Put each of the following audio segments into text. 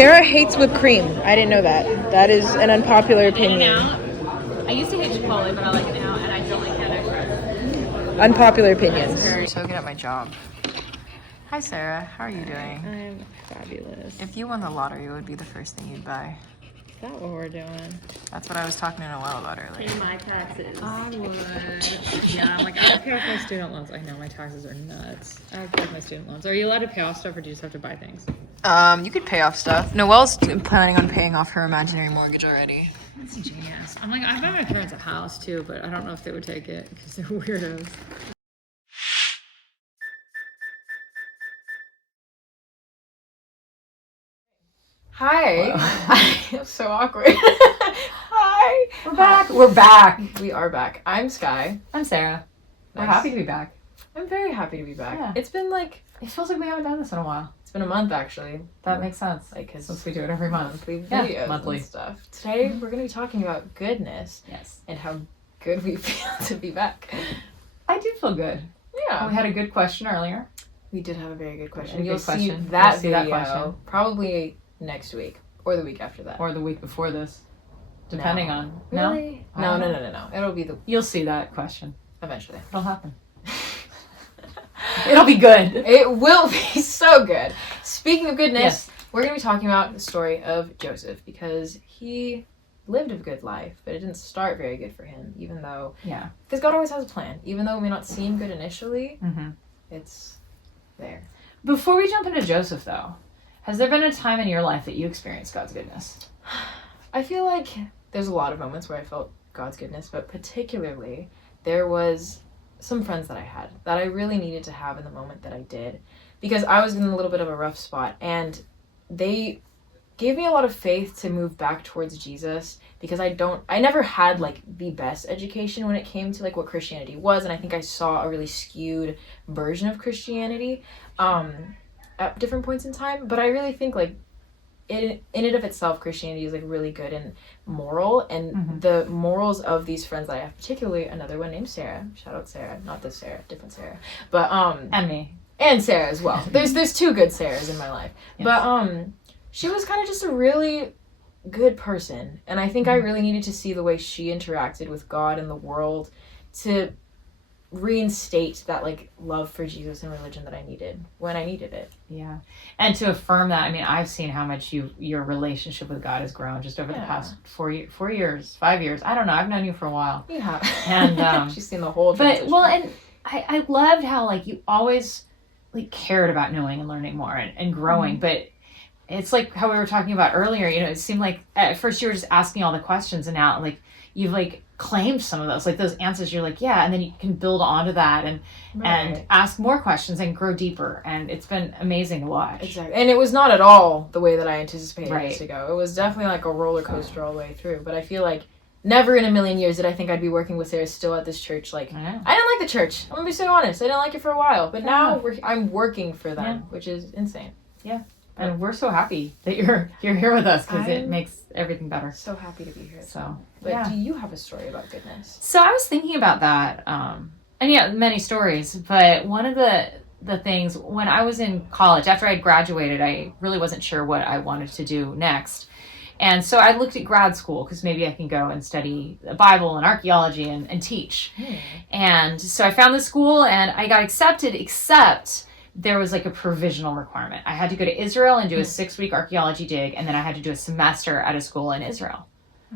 Sarah hates whipped cream. I didn't know that. That is an unpopular opinion. I used to hate Chipotle, but I like it now, and I don't like Canada Express. Unpopular opinions. So good at my job. Hi Sarah, how are you doing? I'm fabulous. If you won the lottery, what would be the first thing you'd buy? Is that what we're doing? That's what I was talking to Noelle about earlier. Pay my taxes. I would. Yeah, I'm like, I would pay off my student loans. I know my taxes are nuts. I would pay off my student loans. Are you allowed to pay off stuff, or do you just have to buy things? You could pay off stuff. Noelle's planning on paying off her imaginary mortgage already. That's genius. I'm like, I buy my parents a house too, but I don't know if they would take it because they're weirdos. Hi. I'm so awkward. Hi. We're back. We're back. We are back. I'm Sky. I'm Sarah. We're Nice. happy to be back. I'm very happy to be back. Yeah. It's been like, It feels like we haven't done this in a while. it's been a month actually. That makes sense. Like, cause Since we do it every month. monthly Yeah, videos monthly. and stuff. Today we're gonna be talking about goodness Yes. and how good we feel to be back. I do feel good. Yeah. We had a good question earlier. We did have a very good question. A good You'll see question. that You'll see that video question. probably next week or the week after that. Or the week before this. Depending No. on. Really? No? No. It'll be the You'll see that question. eventually. It'll happen. It'll be good. It will be so good. Speaking of goodness, Yes. we're going to be talking about the story of Joseph because he lived a good life, but it didn't start very good for him, even though, Yeah. because God always has a plan. Even though it may not seem good initially, Mm-hmm. it's there. Before we jump into Joseph, though, has there been a time in your life that you experienced God's goodness? I feel like there's a lot of moments where I felt God's goodness, but particularly there was some friends that I had that I really needed to have in the moment that I did, because I was in a little bit of a rough spot, and they gave me a lot of faith to move back towards Jesus, because I never had like the best education when it came to like what Christianity was, and I think I saw a really skewed version of Christianity at different points in time, but I really think like in and of itself, Christianity is like really good and moral, and Mhm. the morals of these friends that I have, particularly another one named Sarah. Shout out Sarah, not this Sarah, different Sarah, but And me. and Sarah as well. There's two good Sarahs in my life, Yes. but she was kind of just a really good person, and I think I really needed to see the way she interacted with God and the world to reinstate that like love for Jesus and religion that I needed when I needed it. Yeah. And to affirm that, I mean, I've seen how much your relationship with God has grown just over the Yeah. past 4 years, 5 years. I don't know. I've known you for a while. Yeah, And, she's seen the whole But, transition. well, and I loved how, like, you always, like, cared about knowing and learning more and growing. But it's like how we were talking about earlier, you know, it seemed like at first you were just asking all the questions, and now, like, you've, like, claimed some of those, like, those answers. You're like, yeah, and then you can build onto that and Right. ask more questions and grow deeper. And it's been amazing to watch. Exactly. And it was not at all the way that I anticipated Right. it to go. It was definitely like a roller coaster all the way through. But I feel like never in a million years did I think I'd be working with Sarah still at this church. Like, I know. I didn't like the church. I'm gonna be so honest. I didn't like it for a while. But Fair now enough. I'm working for them, Yeah. which is insane. And we're so happy that you're here with us because it I'm- makes everything better. So happy to be here. So, But yeah. do you have a story about goodness? So I was thinking about that, and yeah, many stories. But one of the things when I was in college, after I had graduated, I really wasn't sure what I wanted to do next, and so I looked at grad school because maybe I can go and study the Bible and archaeology and teach. And so I found the school and I got accepted, except there was like a provisional requirement. I had to go to Israel and do a 6-week archaeology dig, and then I had to do a semester at a school in Israel.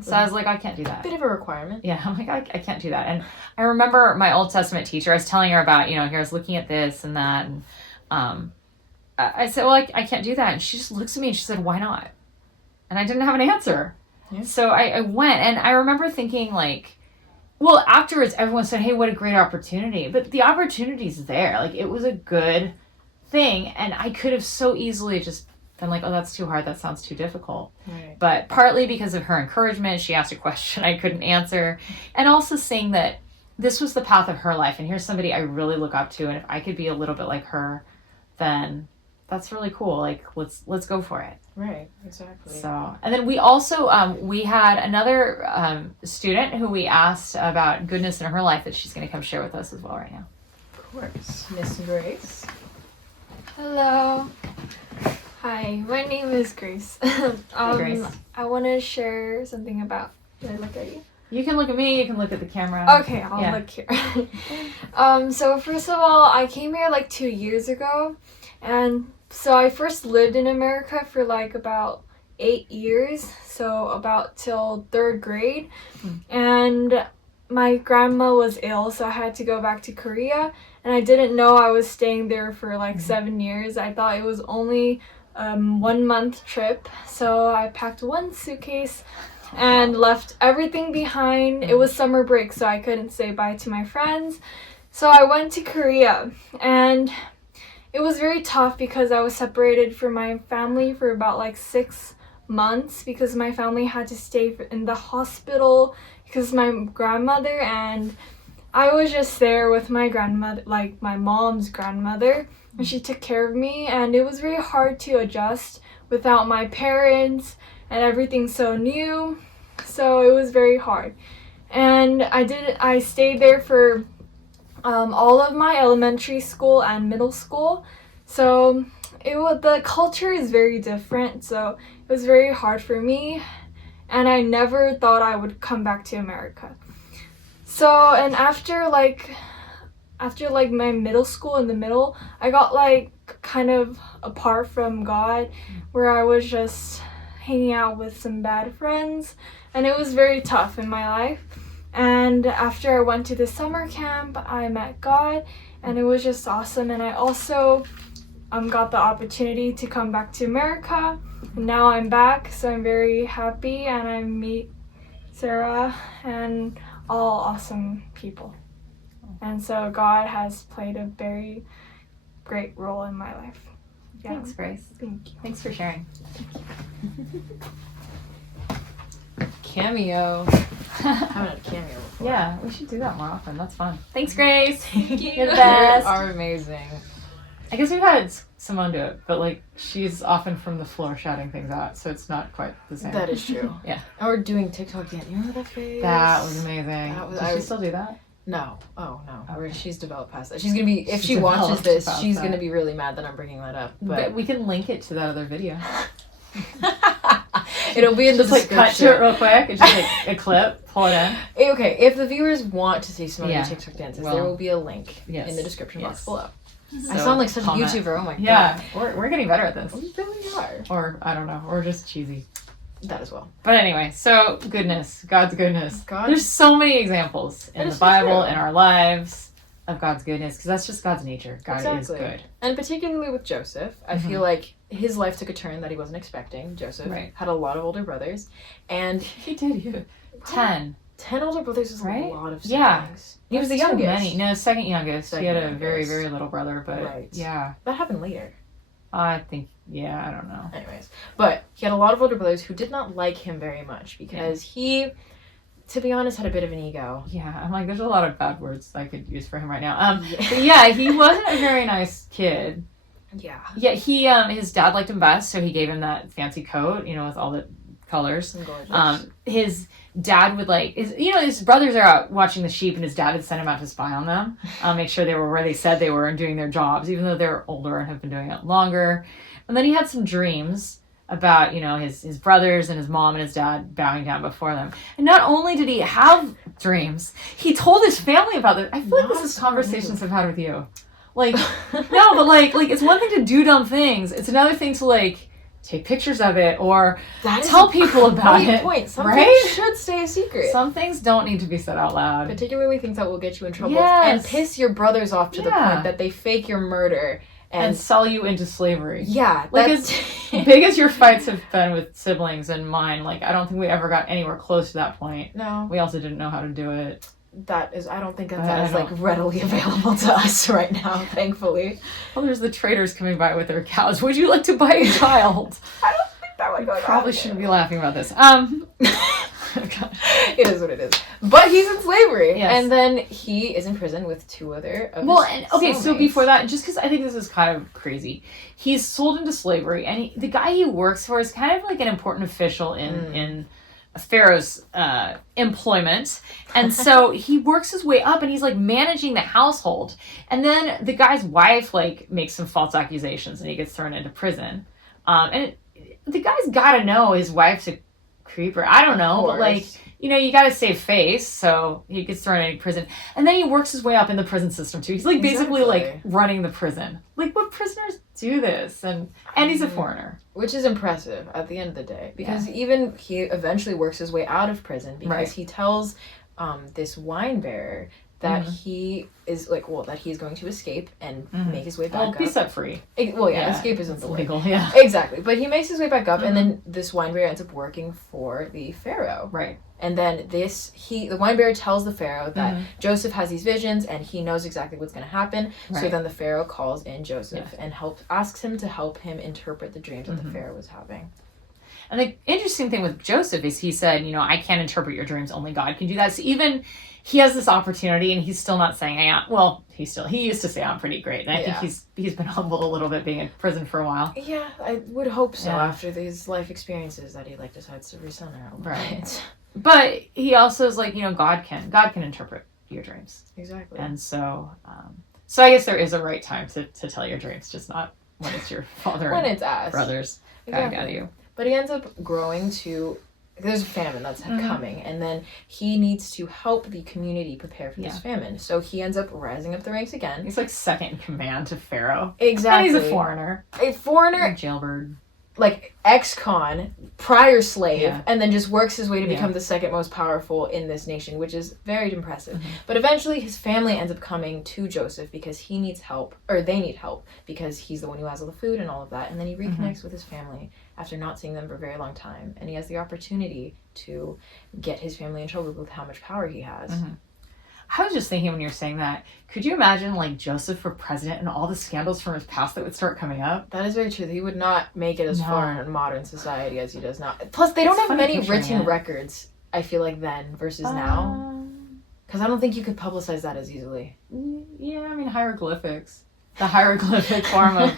So I was like, I can't do that. Bit of a requirement. Yeah, I'm like, I can't do that. And I remember my Old Testament teacher, I was telling her about, you know, here I was looking at this and that. And I said, well, I can't do that. And she just looks at me and she said, why not? And I didn't have an answer. Yeah. So I went, and I remember thinking, like, well, afterwards, everyone said, hey, what a great opportunity. But the opportunity's there. Like, it was a good thing. And I could have so easily just been like, oh, that's too hard. That sounds too difficult. Right. But partly because of her encouragement, she asked a question I couldn't answer. And also seeing that this was the path of her life. And here's somebody I really look up to. And if I could be a little bit like her, then that's really cool. Like, let's go for it. Right. Exactly. So, and then we also, we had another student who we asked about goodness in her life that she's going to come share with us as well right now. Of course. Miss Grace. Hello. Hi, my name is Grace. Grace. I want to share something about. Did I look at you? You can look at me, you can look at the camera. Okay, I'll Yeah. look here. So first of all, I came here like 2 years ago, and so I first lived in America for like about 8 years, so about till 3rd grade, and my grandma was ill, so I had to go back to Korea, and I didn't know I was staying there for like 7 years. I thought it was only 1 month trip, so I packed one suitcase and left everything behind. It was summer break, so I couldn't say bye to my friends. So I went to Korea, and it was very tough because I was separated from my family for about like 6 months because my family had to stay in the hospital because my grandmother, and I was just there with my grandmother, like my mom's grandmother, and she took care of me, and it was very hard to adjust without my parents and everything so new, so it was very hard. And I stayed there for all of my elementary school and middle school, so the culture is very different, so it was very hard for me, and I never thought I would come back to America. So, and after my middle school, in the middle, I got like kind of apart from God, where I was just hanging out with some bad friends, and it was very tough in my life. And after I went to the summer camp, I met God, and it was just awesome. And I also got the opportunity to come back to America, and now I'm back, so I'm very happy, and I meet Sarah and all awesome people. And so God has played a very great role in my life. Yeah. Thanks, Grace. Thank you. Thanks for sharing. Cameo. I haven't had a cameo before. Yeah, we should do that more often. That's fun. Thanks, Grace. Thank you. You're the best. You are amazing. I guess we've had Simone do it, but like she's often from the floor shouting things out, so it's not quite the same. That is true. Yeah. And we're doing TikTok again. You remember that phase? That was amazing. That Does she still do that? No. Oh, no. Okay. She's developed past that. She's going to be, if She's she watches developed this, past she's that. going to be really mad that I'm bringing that up. But But we can link it to that other video. it'll be in the Just like cut to it real quick and just like a clip, pull it in. Okay, if the viewers want to see some of Yeah. the TikTok dances, Well, there will be a link yes. in the description box Yes. below. I So, sound like such comment. a YouTuber. Oh my Yeah, god. we're getting better at this. We really are. Or I don't know, or just cheesy. That as well. But anyway, so goodness, God's goodness. God- There's so many examples That in is the so Bible, true. in our lives, of God's goodness, because that's just God's nature. God is Exactly. good. And particularly with Joseph, I feel like his life took a turn that he wasn't expecting. Joseph Right. had a lot of older brothers, and He did you 10. 10 older brothers is Right? a lot of siblings. Yeah. He was the Too youngest. many. No, second youngest. he Second had a very, youngest. very little brother, but Right. yeah, That happened later. I think, yeah, I don't know. Anyways, but he had a lot of older brothers who did not like him very much because he, to be honest, had a bit of an ego. Yeah, I'm like, there's a lot of bad words I could use for him right now. But yeah, he wasn't a very nice kid. Yeah. Yeah, his dad liked him best, so he gave him that fancy coat, with all the colors. Gorgeous. His dad would his brothers are out watching the sheep, and his dad would send him out to spy on them, make sure they were where they said they were and doing their jobs, even though they're older and have been doing it longer. And then he had some dreams about, his brothers and his mom and his dad bowing down before them. And not only did he have dreams, he told his family about them. I feel like this is conversations I've had with you. Like, no, but like it's one thing to do dumb things. It's another thing to like take pictures of it or That is tell a people about great it. point. Some right? things should stay a secret. Some things don't need to be said out loud. Particularly things that will get you in trouble Yes. and piss your brothers off to the Yeah. point that they fake your murder And sell you into slavery. yeah, Like that's as big as your fights have been with siblings and mine, like I don't think we ever got anywhere close to that point. no, We also didn't know how to do it. that is. I don't think I that is like don't- readily available to us right now. Thankfully, Well, there's the traders coming by with their cows. Would you like to buy a child? I don't think that would go. Probably shouldn't be laughing about this. It is what it is. But he's in slavery, Yes. and then he is in prison with 2 other. Of Well, his and okay, so cellmates. before that, just because I think this is kind of crazy, he's sold into slavery, and the guy he works for is kind of like an important official in Pharaoh's employment, and so he works his way up, and he's like managing the household, and then the guy's wife like makes some false accusations, and he gets thrown into prison. And the guy's got to know his wife's a creeper. I don't know, but like, you know, you got to save face, so he gets thrown in prison, and then he works his way up in the prison system too. He's like basically like running the prison. Like, what prisoners do this? And he's a foreigner, which is impressive at the end of the day, because even he eventually works his way out of prison because he tells this wine bearer that he is like, well, that he's going to escape and make his way back up. Be set free. Escape isn't the legal. way. Yeah, exactly. But he makes his way back up, and then this wine bearer ends up working for the pharaoh. Right. And then the wine bearer tells the pharaoh that Joseph has these visions and he knows exactly what's going to happen. Right. So then the pharaoh calls in Joseph and asks him to help him interpret the dreams that the pharaoh was having. And the interesting thing with Joseph is he said, you know, I can't interpret your dreams, only God can do that. So even he has this opportunity, and he's still not saying, he used to say I'm pretty great. And I think he's been humbled a little bit being in prison for a while. Yeah, I would hope so after these life experiences that he decides to recenter. Right. But he also is like, you know, God can interpret your dreams. Exactly. And so, so I guess there is a right time to tell your dreams, just not when it's your father when and it's asked. brothers got you. But he ends up growing to, there's a famine that's coming, and then he needs to help the community prepare for this famine. So he ends up rising up the ranks again. He's like second in command to Pharaoh. Exactly. And he's a foreigner. Jailbird. Like ex-con, prior slave, and then just works his way to become the second most powerful in this nation, which is very impressive. But eventually his family ends up coming to Joseph because he needs help, or they need help, because he's the one who has all the food and all of that. And then he reconnects with his family after not seeing them for a very long time. And he has the opportunity to get his family in trouble with how much power he has. I was just thinking when you're saying that, could you imagine like Joseph for president and all the scandals from his past that would start coming up? That is very true. He would not make it as far in modern society as he does now. Plus, they don't have many written records, I feel like, then versus now. Because I don't think you could publicize that as easily. Yeah, I mean, hieroglyphics. The hieroglyphic form of,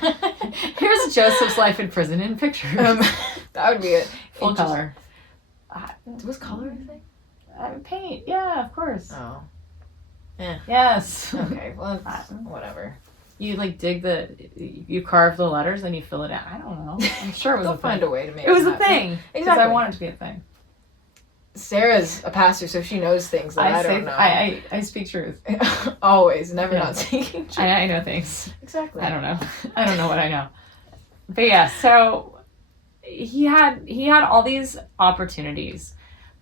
here's Joseph's life in prison in pictures. That would be it. Full color. Was color a thing? Paint, yeah, of course. Oh. Yeah. Yes. Okay, well, whatever. You like you carve the letters and you fill it out. I don't know. I'm sure it was They'll find a way to make it was a thing. Exactly. I want it to be a thing. Sarah's a pastor, so she knows things that I don't know. I speak truth. Always, never not speaking truth. I know things. Exactly. I don't know. I don't know what I know. But yeah, so he had all these opportunities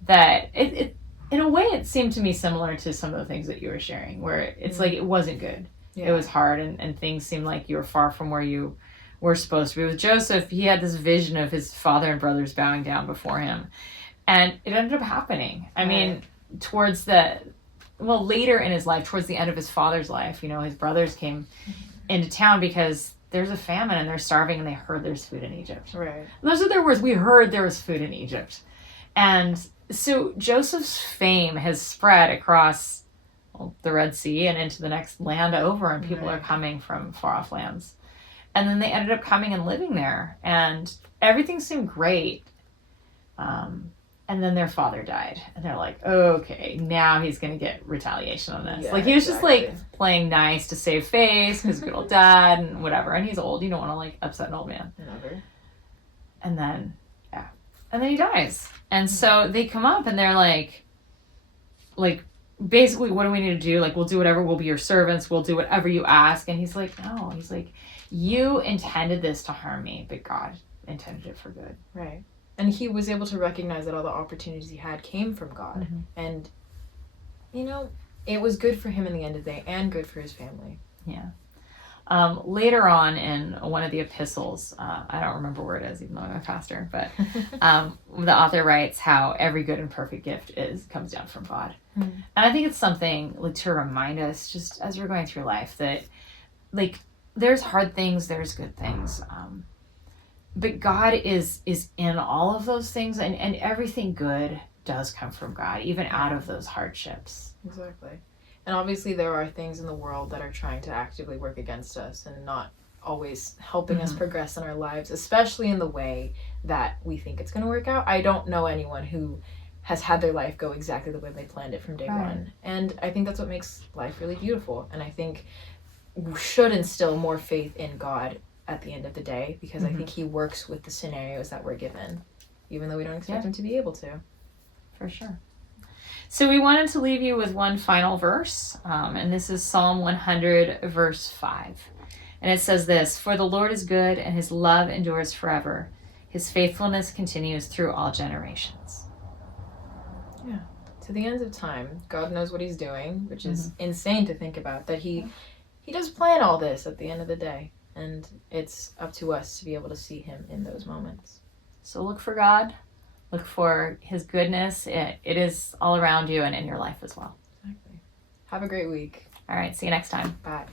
that it in a way it seemed to me similar to some of the things that you were sharing, where it's like it wasn't good. Yeah. It was hard and things seemed like you were far from where you were supposed to be. With Joseph, he had this vision of his father and brothers bowing down before him. And it ended up happening. I mean, later in his life, towards the end of his father's life, you know, his brothers came into town because there's a famine and they're starving and they heard there's food in Egypt. Right. And those are their words. We heard there was food in Egypt. And so Joseph's fame has spread across the Red Sea and into the next land over, and people are coming from far off lands. And then they ended up coming and living there, and everything seemed great. And then their father died, and they're like, okay, now he's going to get retaliation on this. He was just like playing nice to save face because good old dad and whatever. And he's old. You don't want to like upset an old man. Never. And then he dies. And so they come up and they're like, basically, what do we need to do? Like, we'll do whatever. We'll be your servants. We'll do whatever you ask. And he's like, no. He's like, you intended this to harm me, but God intended it for good. Right. And he was able to recognize that all the opportunities he had came from God. Mm-hmm. And, you know, it was good for him in the end of the day and good for his family. Yeah. Later on in one of the epistles, I don't remember where it is, even though I'm a pastor, but the author writes how every good and perfect gift comes down from God. Mm-hmm. And I think it's something like to remind us, just as we're going through life, that like there's hard things, there's good things. But God is in all of those things, and everything good does come from God, even out of those hardships. Exactly. And obviously there are things in the world that are trying to actively work against us and not always helping us progress in our lives, especially in the way that we think it's going to work out. I don't know anyone who has had their life go exactly the way they planned it from day one. And I think that's what makes life really beautiful. And I think we should instill more faith in God at the end of the day, because I think he works with the scenarios that we're given, even though we don't expect him to be able to. For sure. So we wanted to leave you with one final verse, and this is Psalm 100, verse 5. And it says this: "For the Lord is good, and his love endures forever. His faithfulness continues through all generations." To the ends of time, God knows what he's doing, which is insane to think about, that he does plan all this at the end of the day. And it's up to us to be able to see him in those moments. So look for God. Look for his goodness. It is all around you and in your life as well. Exactly. Have a great week. All right. See you next time. Bye.